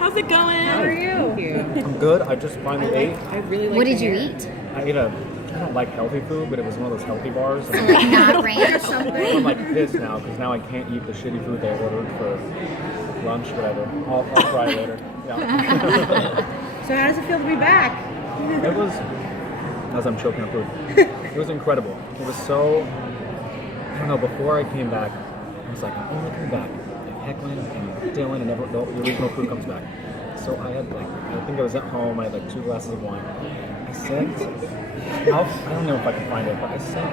How's it going? How are you? Thank you. I'm good. I just finally ate. I really like What did the you hair. eat? I ate I don't like healthy food, but it was one of those healthy bars. And Like not ranch? I'm like pissed now because now I can't eat the shitty food they ordered for lunch, whatever. I'll try it later. Yeah. So how does it feel to be back? It was, as I'm choking on food, it was incredible. It was so, I don't know, before I came back, I was like, I'm only coming back if Hecklin and Dylan and the original crew comes back. So I had I think I was at home, I had 2 glasses of wine. I sent, I don't know if I can find it, but I sent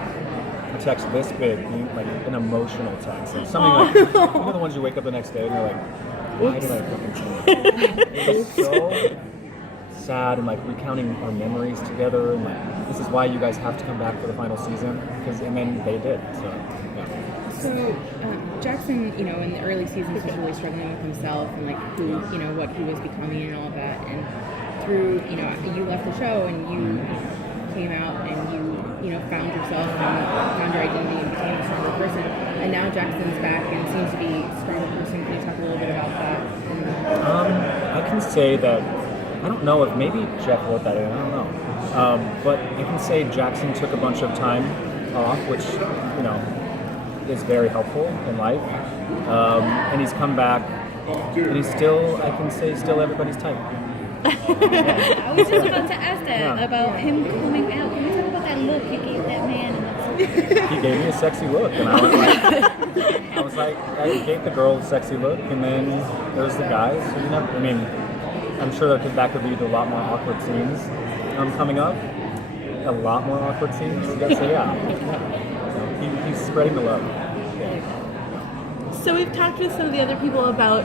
a text this big, like an emotional text. Like something like, the ones you wake up the next day and you're like, why did I fucking send that? It was so sad and recounting our memories together and this is why you guys have to come back for the final season and then they did. So yeah. So Jackson, in the early seasons was really struggling with himself and who, what he was becoming and all of that. And through, you left the show and you came out and you found yourself and found your identity and became a stronger person. And now Jackson's back and seems to be a stronger person. Can you talk a little bit about that? I can say that I don't know if maybe Jeff wrote that in. I don't know, but I can say Jackson took a bunch of time off, which is very helpful in life. And he's come back, and he's still, I can say, still everybody's type. I was just about to ask that about him coming out. Can we talk about that look you gave that man? He gave me a sexy look, and I was like, I gave the girl a sexy look, and then there's the guys. So I'm sure that could lead to a lot more awkward scenes coming up. A lot more awkward scenes. So yeah, he's spreading the love. So we've talked with some of the other people about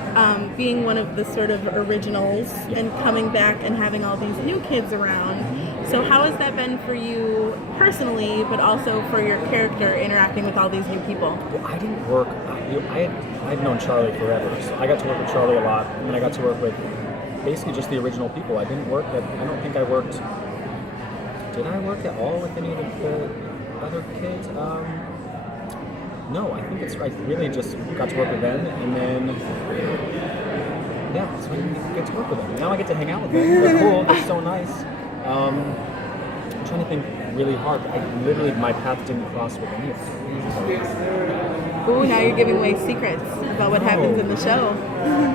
being one of the sort of originals and coming back and having all these new kids around. So how has that been for you personally, but also for your character interacting with all these new people? Well, I didn't work. I'd known Charlie forever, so I got to work with Charlie a lot, and then I got to work with basically just the original people. I didn't work at. I don't think I worked. Did I work at all with any of the other kids? No, I think I really just got to work with them, and then so I didn't get to work with them. Now I get to hang out with them. They're cool. They're so nice. I'm trying to think really hard. My path didn't cross with any of them. Ooh, now you're giving away secrets about what happens in the show.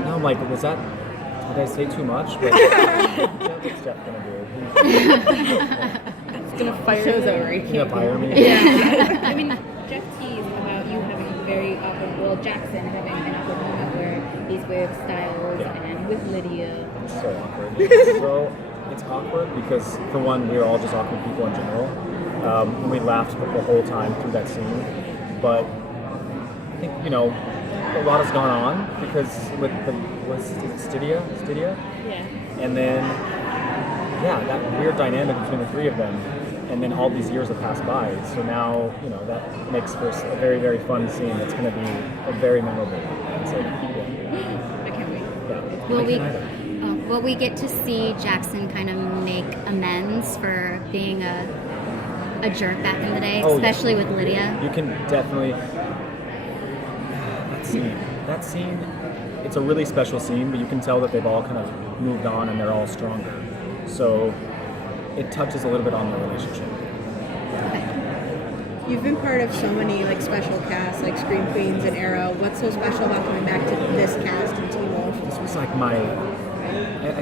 No, I'm like, did I say too much? But what's Jeff gonna do? It's gonna fire Show's you. over. He's gonna fire me. Yeah. I mean, Jeff teased about you having a very awkward, Jackson having an awkward moment where he's with Styles and with Lydia. It's so awkward. It's awkward because, for one, we were all just awkward people in general. And we laughed the whole time through that scene. But I think, a lot has gone on because with was it Stydia? Yeah. And then, that weird dynamic between the three of them. And then all these years have passed by. So now, that makes for a very, very fun scene that's going to be a very memorable. So, I can't wait. Yeah. Will we get to see Jackson kind of make amends for being a jerk back in the day, especially with Lydia? You can definitely. That scene, it's a really special scene, but you can tell that they've all kind of moved on and they're all stronger. So it touches a little bit on their relationship. You've been part of so many special casts like Scream Queens and Arrow. What's so special about coming back to this cast and Teen Wolf? This was I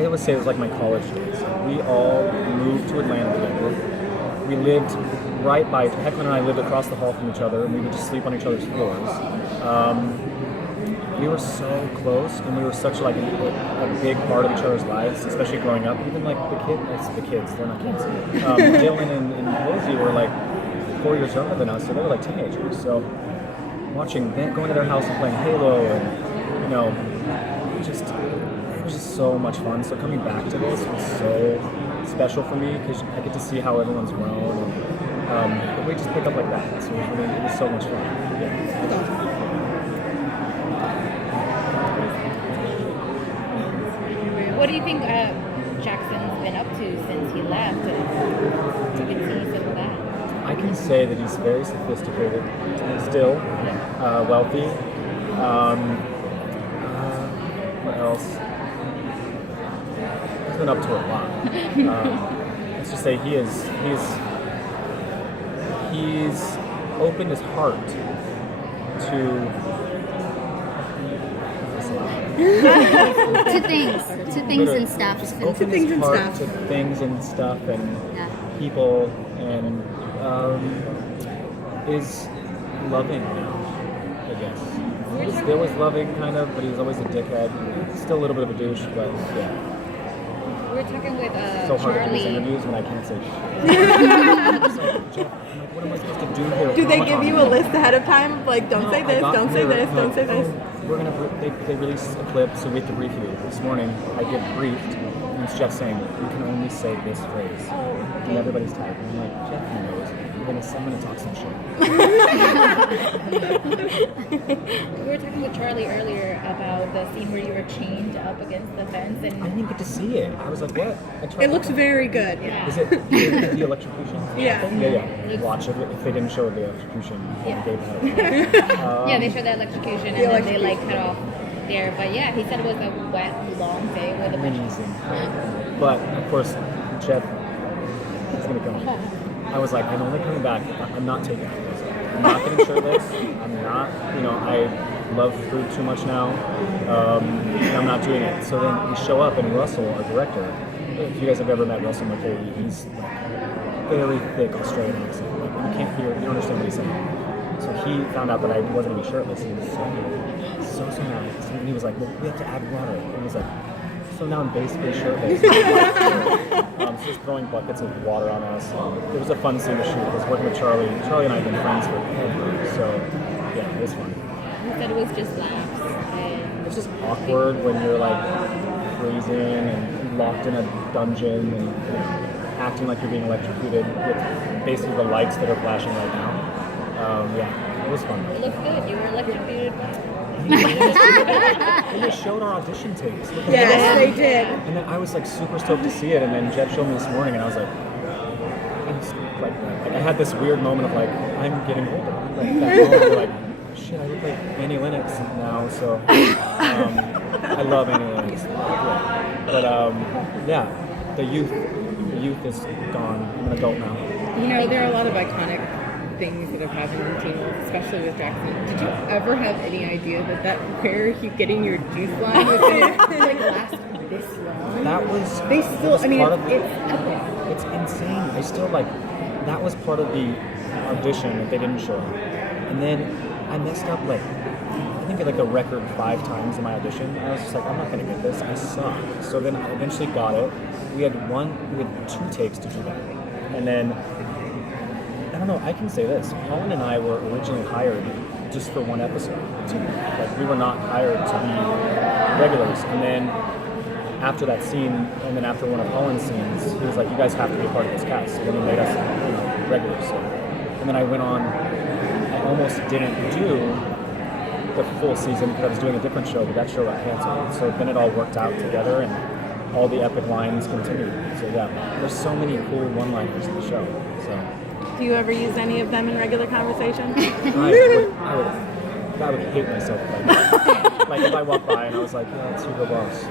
always say it was like my college days. We all moved to Atlanta together. We lived right by, Hecklin and I lived across the hall from each other, and we would just sleep on each other's floors. We were so close, and we were such a big part of each other's lives, especially growing up. Even the kids, they're not kids. Dylan and Rosie were 4 years younger than us, so they were teenagers. So watching them, going to their house and playing Halo, and it was just so much fun. So coming back to this was so special for me because I get to see how everyone's grown, and we just pick up like that. So it was so much fun. Yeah. What do you think Jackson's been up to since he left and took a piece of that? I can say that he's very sophisticated, still, wealthy. What else? definitely up to a lot. Let's just say he's opened his heart to to things and stuff. just And- opened things his and heart stuff. to things and stuff and yeah. people, and is loving now, I guess. He was loving, kind of, but he was always a dickhead. Still a little bit of a douche, but yeah. We were talking with So hard to do these Charlie. interviews when I can't say shit. So, Jeff, I'm like, what am I supposed to do here? Do they How give much you on a list ahead of time? Like, don't No, say I this, got don't say here, this, don't like, say this. We're gonna. They released a clip, so we have to brief you. This morning, I get briefed, and it's Jeff saying, "You can only say this phrase," and everybody's typing. I'm like, Jeff knows. I'm gonna talk some shit. We were talking with Charlie earlier about the scene where you were chained up against the fence, I and didn't even get to see it. I was like, what? I tried It looks very good. Is it the electrocution? Yeah. Yeah. Watch it if they didn't show the electrocution. Yeah. They gave yeah, they showed the electrocution, and then they like cut off there. But yeah, he said it was a wet, long day with a bunch of amazing. But of course, Jeff is gonna go. I was like, I'm only coming back. I'm not taking it. I'm not getting shirtless. I'm not. I love food too much now. And I'm not doing it. So then we show up, and Russell, our director. If you guys have ever met Russell McKay, he's like very thick Australian accent. Like you can't hear, you don't understand what he's saying. So he found out that I wasn't gonna be shirtless. He was so mad. And he was like, well, we have to add water. And he was like, so now I'm basically shirtless. So just throwing buckets of water on us. It was a fun scene to shoot. I was working with Charlie. Charlie and I have been friends forever. So yeah, it was fun. He said it was just laughs, and It's just awkward when you're like freezing and locked in a dungeon and acting like you're being electrocuted with basically the lights that are flashing right now. Yeah, it was fun. it looked good. You were electrocuted. And they showed our audition tapes. What the Yes, hell? they did. And then I was like super stoked to see it, and then Jeff showed me this morning, and I was like, I had this weird moment of like, I'm getting older. Like that moment of like, shit, I look like Annie Lennox now, so I love Annie Lennox. Yeah. But yeah, the youth is gone. I'm an adult now. There are a lot of iconic things that have happened in Teen Wolf, especially with Jackson. Did you ever have any idea that prayer keep getting your juice line was going to like last this long? That was. They that still, was I mean, part it's of the- epic. It's insane. I still like. That was part of the audition that they didn't show, and then I messed up like. I think like a record 5 times in my audition. I was just like, I'm not gonna get this. I suck. So then I eventually got it. We had 2 takes to do that, and then. I don't know, I can say this. Colin and I were originally hired just for 1 episode. Like, we were not hired to be regulars. And then after that scene, and then after one of Colin's scenes, he was like, you guys have to be a part of this cast. So then he made us, regulars. So, and then I went on, I almost didn't do the full season because I was doing a different show, but that show got canceled. So then it all worked out together, and all the epic lines continued. So yeah, there's so many cool one-liners in the show. So. Do you ever use any of them in regular conversation? I would hate myself if I did. Like if I walked by and I was like, yeah, it's Hugo Boss.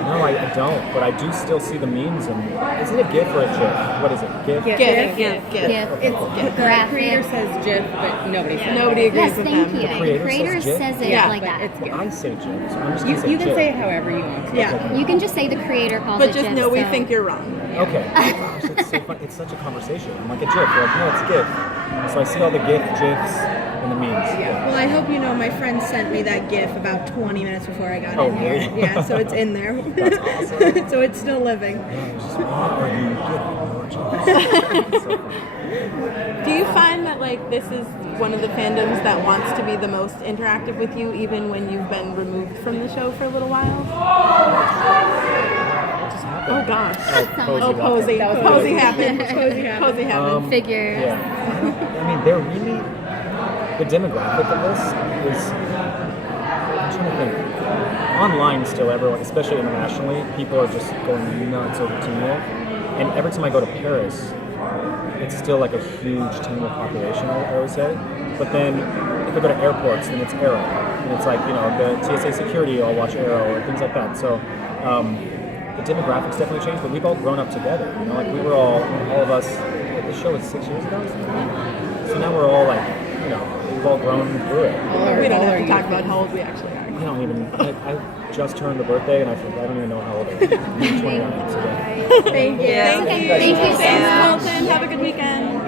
No, I don't, but I do still see the memes. And is it a GIF or a GIF? What is it? GIF? GIF. It's the Graphic. creator says GIF, but nobody says Nobody agrees Yes, with thank them. you. The The creator creator says GIF? says it Yeah, like but that. it's GIF. I say GIF, so I'm just You gonna say can GIF. say it however you want to. Yeah. You can just say the creator calls But it just GIF, know we so- think you're wrong. Okay. Gosh, it's so fun. It's such a conversation. I'm like a GIF. They're like, no, it's GIF. So I see all the GIFs, and the memes. Yeah. Well, I hope you know my friend sent me that GIF about 20 minutes before I got Oh, in here. really? Yeah, so it's in there. That's awesome. So it's still living. Yeah, it's just, what are you getting? More GIFs? It's so fun. Do you find that like this is one of the fandoms that wants to be the most interactive with you, even when you've been removed from the show for a little while? What just happened? Oh gosh. Oh, Posey. That was Posey Posey. happened. Posey happened. Posey happened. Figures. Yeah. I mean, they're really. The demographic of this is. I'm trying to think. Online, still, everyone, especially internationally, people are just going nuts over Teen Wolf. And every time I go to Paris, it's still like a huge team of population, I would say. But then if I go to airports, then it's Aero. And it's like, the TSA security all watch Aero or things like that. So the demographics definitely changed, but we've all grown up together. Like we were all of us, the show was 6 years ago. So now we're all like, we've all grown through it. We don't have to talk about how old we actually are. I don't even, I just turned the birthday and I don't even know how old I am. I'm 29, so yeah. Thank you. Thank you. Thank you so Thanks, much. Colton. Have a good weekend.